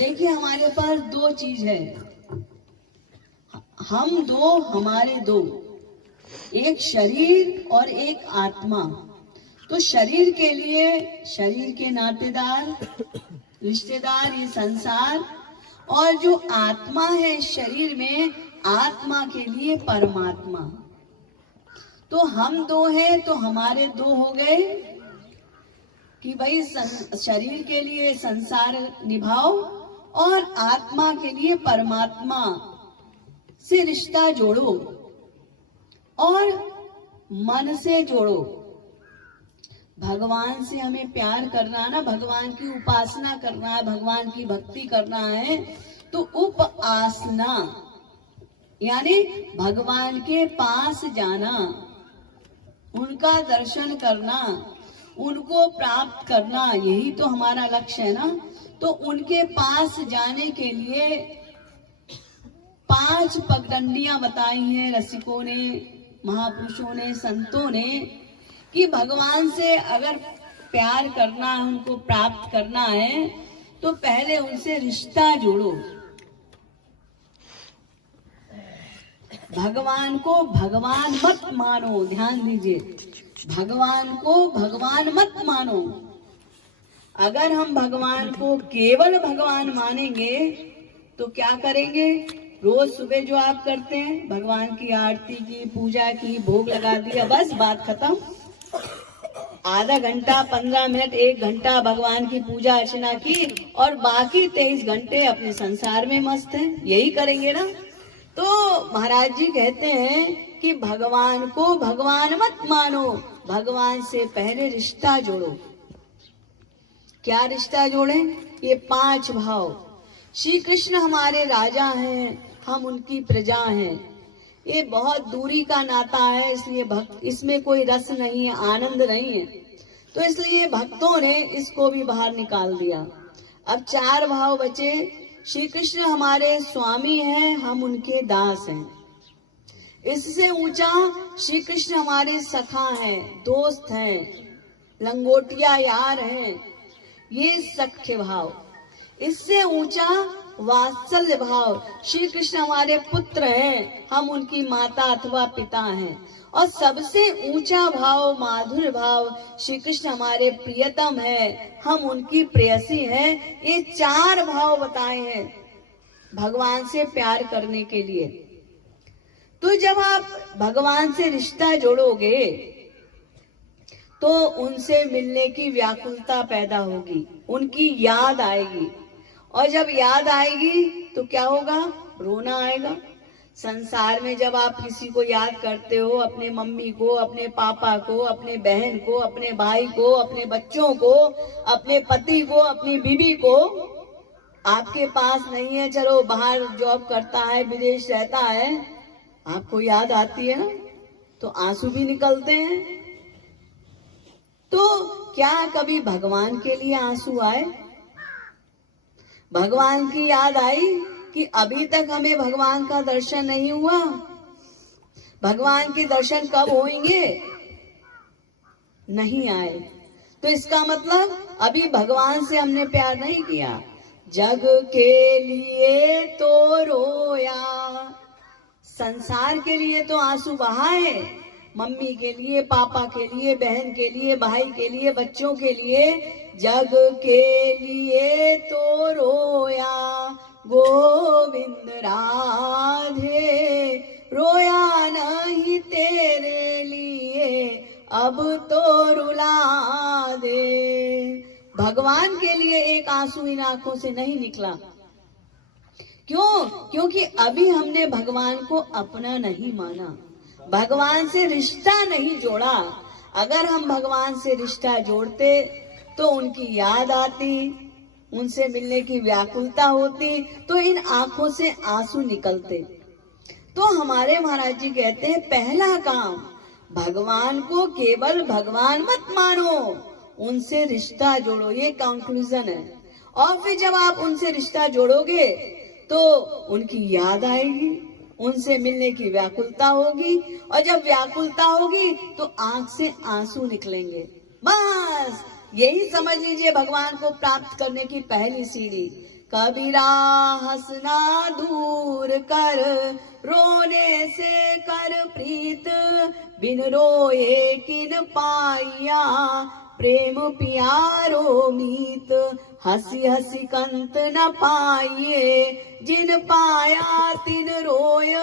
देखिए हमारे पास दो चीज है, हम दो हमारे दो, एक शरीर और एक आत्मा। तो शरीर के लिए शरीर के नातेदार रिश्तेदार ये संसार, और जो आत्मा है शरीर में, आत्मा के लिए परमात्मा। तो हम दो हैं तो हमारे दो हो गए कि भाई शरीर के लिए संसार निभाओ और आत्मा के लिए परमात्मा से रिश्ता जोड़ो और मन से जोड़ो। भगवान से हमें प्यार करना है ना, भगवान की उपासना करना है, भगवान की भक्ति करना है, तो उपासना यानी भगवान के पास जाना, उनका दर्शन करना, उनको प्राप्त करना, यही तो हमारा लक्ष्य है ना। तो उनके पास जाने के लिए 5 पगडंडियां बताई हैं रसिकों ने, महापुरुषों ने, संतों ने, कि भगवान से अगर प्यार करना है, उनको प्राप्त करना है, तो पहले उनसे रिश्ता जोड़ो। भगवान को भगवान मत मानो, ध्यान दीजिए, भगवान को भगवान मत मानो। अगर हम भगवान को केवल भगवान मानेंगे तो क्या करेंगे? रोज सुबह जो आप करते हैं, भगवान की आरती की, पूजा की, भोग लगा दिया, बस बात खत्म। आधा घंटा, 15 मिनट, 1 घंटा भगवान की पूजा अर्चना की और बाकी 23 घंटे अपने संसार में मस्त हैं। यही करेंगे ना? तो महाराज जी कहते हैं कि भगवान को भगवान मत मानो, भगवान से पहले रिश्ता जोड़ो। क्या रिश्ता जोड़ें? ये 5 भाव। श्री कृष्ण हमारे राजा हैं, हम उनकी प्रजा हैं। ये बहुत दूरी का नाता है, इसलिए भक्त इसमें कोई रस नहीं है, आनंद नहीं है, तो इसलिए भक्तों ने इसको भी बाहर निकाल दिया। अब 4 भाव बचे। श्री कृष्ण हमारे स्वामी हैं, हम उनके दास हैं। इससे ऊंचा श्री कृष्ण हमारे सखा हैं, दोस्त हैं, लंगोटिया यार हैं, ये सख्य भाव। इससे ऊंचा वात्सल्य भाव, श्री कृष्ण हमारे पुत्र हैं, हम उनकी माता अथवा पिता हैं। और सबसे ऊंचा भाव माधुर्य भाव, श्री कृष्ण हमारे प्रियतम है, हम उनकी प्रेयसी हैं। ये 4 भाव बताए हैं भगवान से प्यार करने के लिए। तो जब आप भगवान से रिश्ता जोड़ोगे तो उनसे मिलने की व्याकुलता पैदा होगी, उनकी याद आएगी, और जब याद आएगी तो क्या होगा? रोना आएगा। संसार में जब आप किसी को याद करते हो, अपने मम्मी को, अपने पापा को, अपने बहन को, अपने भाई को, अपने बच्चों को, अपने पति को, अपनी बीवी को, आपके पास नहीं है, चलो बाहर जॉब करता है, विदेश रहता है, आपको याद आती है ना, तो आंसू भी निकलते हैं। तो क्या कभी भगवान के लिए आंसू आए? भगवान की याद आई कि अभी तक हमें भगवान का दर्शन नहीं हुआ? भगवान के दर्शन कब होंगे? नहीं आए। तो इसका मतलब अभी भगवान से हमने प्यार नहीं किया। जग के लिए तो रोया, संसार के लिए तो आंसू बहाए, मम्मी के लिए, पापा के लिए, बहन के लिए, भाई के लिए, बच्चों के लिए, जग के लिए तो रोया, गोविंद राधे रोया नहीं तेरे लिए, अब तो रुला दे। भगवान के लिए एक आंसू इन आंखों से नहीं निकला। क्यों? क्योंकि अभी हमने भगवान को अपना नहीं माना, भगवान से रिश्ता नहीं जोड़ा। अगर हम भगवान से रिश्ता जोड़ते तो उनकी याद आती, उनसे मिलने की व्याकुलता होती, तो इन आंखों से आंसू निकलते। तो हमारे महाराज जी कहते हैं पहला काम, भगवान को केवल भगवान मत मानो, उनसे रिश्ता जोड़ो। ये कंक्लूजन है। और फिर जब आप उनसे रिश्ता जोड़ोगे तो उनकी याद आएगी, उनसे मिलने की व्याकुलता होगी, और जब व्याकुलता होगी तो आंख से आंसू निकलेंगे। बस यही समझ लीजिए भगवान को प्राप्त करने की पहली सीढ़ी, कबीरा हंसना दूर कर, रोने से कर प्रीत, बिन रोए किन पाइया, प्रेम प्यारो मीत, हंसी हंसी कंत न पाइए, जिन पाया तिन रोय।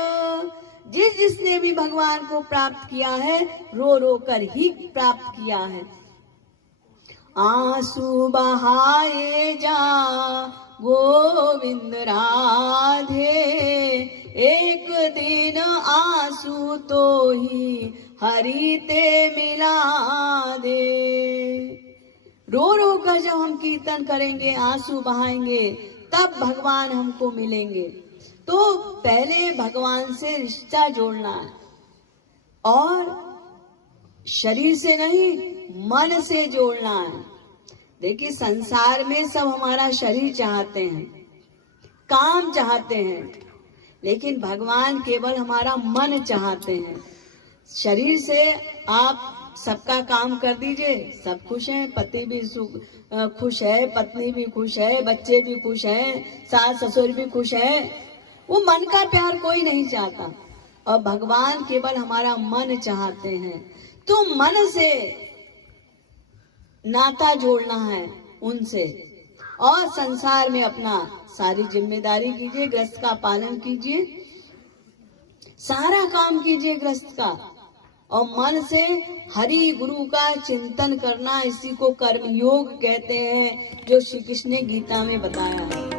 जिसने भी भगवान को प्राप्त किया है, रो रो कर ही प्राप्त किया है। आंसू बहाए जा गोविंद राधे, एक दिन आंसू तो ही हरि ते मिला दे। रो रो कर जब हम कीर्तन करेंगे, आंसू बहाएंगे, तब भगवान हमको मिलेंगे। तो पहले भगवान से रिश्ता जोड़ना है, और शरीर से नहीं, मन से जोड़ना है। देखिए, संसार में सब हमारा शरीर चाहते हैं, काम चाहते हैं, लेकिन भगवान केवल हमारा मन चाहते हैं। शरीर से आप सबका काम कर दीजिए, सब खुश हैं, पति भी खुश है, पत्नी भी खुश है, बच्चे भी खुश हैं, सास ससुर भी खुश है। वो मन का प्यार कोई नहीं चाहता, और भगवान केवल हमारा मन चाहते हैं। तो मन से नाता जोड़ना है उनसे, और संसार में अपना सारी जिम्मेदारी कीजिए, गृहस्थ का पालन कीजिए, सारा काम कीजिए गृहस्थ का, और मन से हरि गुरु का चिंतन करना। इसी को कर्म योग कहते हैं, जो श्री कृष्ण ने गीता में बताया है।